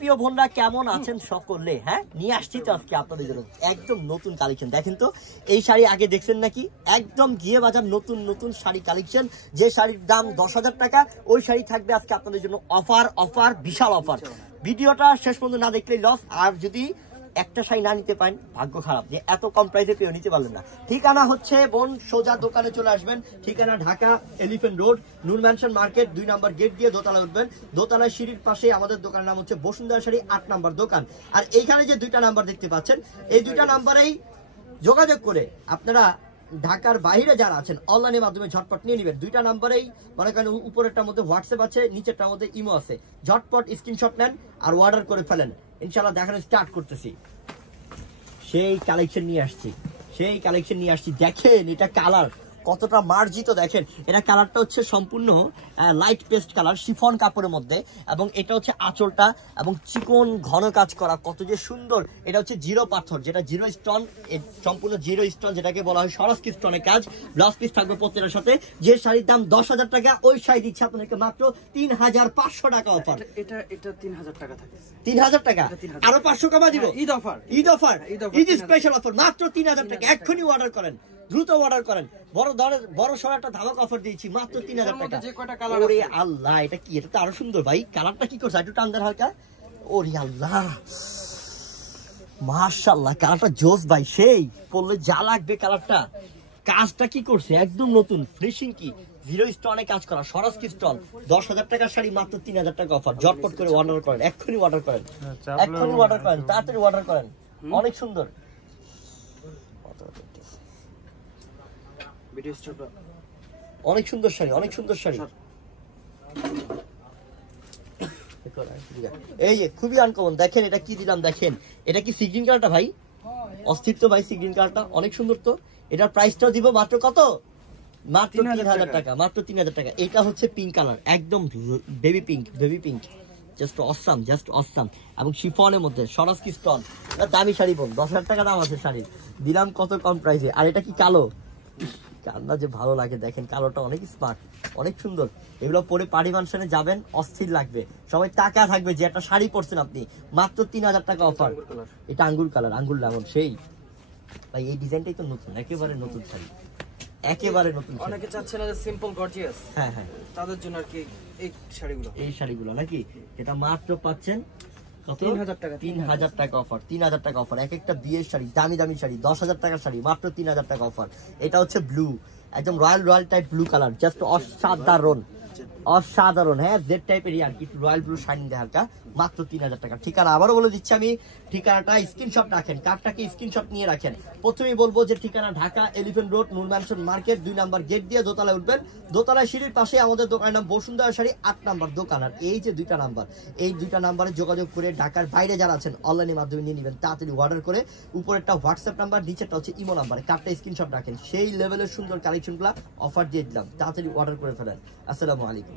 প্রিয় বোনরা কেমন আছেন সকলে? হ্যাঁ, নিয়ে আসছি তো আজকে আপনাদের জন্য একদম নতুন কালেকশন। দেখেন তো এই শাড়ি আগে দেখছেন নাকি? একদম গিয়ে বাজার নতুন নতুন শাড়ি কালেকশন। যে শাড়ির দাম 10,000 টাকা, ওই শাড়ি থাকবে আজকে আপনাদের জন্য অফার, বিশাল অফার। ভিডিওটা শেষ পর্যন্ত না দেখলেই লস। আর যদি একটা শাড়ি না নিতে পারেন, ভাগ্য খারাপ যে এত কম প্রাইসে পেয়ে নিতে পারলেন না। ঠিকানা হচ্ছে বোন সোজা দোকানে চলে আসবেন। ঠিকানা ঢাকা এলিফ্যান্ট রোড, নূর ম্যানশন মার্কেট, 2 নম্বর গেট দিয়ে দোতলা উঠবেন। দোতলায় সিঁড়ির পাশে আমাদের দোকানের নাম হচ্ছে বসুন্ধরা শাড়ি, 8 নম্বর দোকান। আর এইখানে যে 2টা নাম্বার দেখতে পাচ্ছেন, এই 2টা নাম্বারেই যোগাযোগ করে আপনারা ঢাকার বাইরে যারা আছেন অনলাইনের মাধ্যমে ঝটপট নিয়ে নেবেন। 2টা নাম্বারেই মনে করেন উপরেরটার মধ্যে হোয়াটসঅ্যাপ আছে, নিচেরটার মধ্যে ইমো আছে। ঝটপট স্ক্রিনশট নেন আর অর্ডার করে ফেলেন। ইনশাআল্লাহ দেখানো স্টার্ট করতেছি। সেই কালেকশন নিয়ে আসছি দেখেন এটা কালার কতটা মার্জিত। দেখেন এটা কালারটা হচ্ছে সম্পূর্ণ লাইট পেস্ট কালার, শিফন কাপড়ের মধ্যে, এবং এটা হচ্ছে আঁচলটা এবং চিকন ঘন কাজ করা, কত যে সুন্দর। এটা হচ্ছে জিরো পাথর, যেটা জিরো স্টোন, সম্পূর্ণ জিরো স্টোন, যেটাকে বলা হয় সরস্কি স্টোনের কাজ। ব্লাউজ পিস থাকবে প্রত্যেকটার সাথে। যে শাড়ির দাম 10,000 টাকা, ওই শাড়ি দিচ্ছে আপনাদেরকে মাত্র 3,500 টাকা অফার। এটা 3,000 টাকা থাকে। 3,000 টাকা আরো 500 কমা দিব। Eid offer, Eid special offer, মাত্র 3,000 টাকা। এক্ষুনি অর্ডার করেন, দ্রুত অর্ডার করেন। বড় সড় একটা ধামাক অফার দিয়েছি মাত্র 3,000 টাকা। ওরে আল্লাহ, এটা কি? এটা তো আরো সুন্দর ভাই। কালারটা কি করছে? একটু টান দেন হালকা। ওরে আল্লাহ, মাশাআল্লাহ, কালারটা জোস ভাই, সেই পরলে যা লাগবে কালারটা। কাজটা কি করছে? একদম নতুন ফিনিশিং, কি জিরো স্টোনে কাজ করা, সরস্কি স্টোন। 10,000 টাকার শাড়ি মাত্র 3,000 টাকা অফার। ঝটপট করে অর্ডার করেন, এক্ষুনি অর্ডার করেন, তাড়াতাড়ি অর্ডার করেন। অনেক সুন্দর, অনেক সুন্দর শাড়ি, অনেক সুন্দর শাড়ি। এই যে খুবই আনকমন। দেখেন এটা কি দিলাম, দেখেন এটা কি সি গ্রিন কালারটা ভাই, অস্তিত্ব ভাই। সি গ্রিন কালারটা অনেক সুন্দর। তো এটার প্রাইসটাও দিব মাত্র কত? মাত্র 3,000 টাকা, মাত্র 3,000 টাকা। এটা হচ্ছে পিঙ্ক কালার, একদম বেবি পিঙ্ক, জাস্ট অসাম। এবং শিফনের মধ্যে সরস্কি স্টোন, দামি শাড়ি বোন। 10,000 টাকা দাম আছে শাড়ির, দিলাম কত কম প্রাইসে। আর এটা কি কালো, কান্না যে ভালো লাগে। দেখেন কালোটা অনেক স্মার্ট, অনেক সুন্দর। এগুলো পরে পার্টি ফাংশনে যাবেন, অস্থির লাগবে, সবাই টাকা থাকবে যে একটা শাড়ি পরছেন আপনি। মাত্র 3,000 টাকা অফার। এটা আঙ্গুর কালার, আঙ্গুর লেমন। সেই ভাই এই ডিজাইনটাই তো নতুন, একেবারে নতুন শাড়ি, একেবারে নতুন। অনেকে চাচ্ছে না যে সিম্পল গর্জিয়াস, হ্যাঁ, তাদের জন্য আর কি এই শাড়িগুলো নাকি। এটা মাত্র পাচ্ছেন কত? 3,000 টাকা অফার। 3,000 টাকা অফার। এক একটা বিয়ের শাড়ি, দামি শাড়ি, 10,000 টাকার শাড়ি, মাত্র 3,000 টাকা অফার। এটা হচ্ছে ব্লু, একদম royal type blue colour, just অসাধারণ। হ্যাঁ, জেড টাইপের আর কি, রয়্যাল ব্লু শাইনিং দেয় হালকা, মাত্র 3,000 টাকা। ঠিকানা আবারও বলে দিচ্ছি আমি, ঠিকানাটা স্ক্রিনশট রাখেন, কার্ডটাকে স্ক্রিনশট নিয়ে রাখেন। প্রথমেই বলবো যে ঠিকানা ঢাকা এলিফ্যান্ট রোড, নূর ম্যানশন মার্কেট, 2 নম্বর গেট দিয়ে দোতলায় উঠবেন। দোতলায় সিঁড়ির পাশে আমাদের দোকানের নাম বসুন্ধরা শাড়ি, 8 নম্বর দোকান। আর এই যে 2টা নাম্বার, এই 2টা নাম্বারে যোগাযোগ করে ঢাকার বাইরে যারা আছেন অনলাইনের মাধ্যমে নিয়ে নেবেন। তাড়াতাড়ি অর্ডার করে উপরেরটা হোয়াটসঅ্যাপ নাম্বার, নিচেরটা হচ্ছে ইমো নাম্বার, কার্ডটা স্ক্রিনশট রাখেন। সেই লেভেলের সুন্দর কালেকশনগুলো অফার দিয়ে দিলাম, তাড়াতাড়ি অর্ডার করে ফেলেন। আসসালামু আলাইকুম।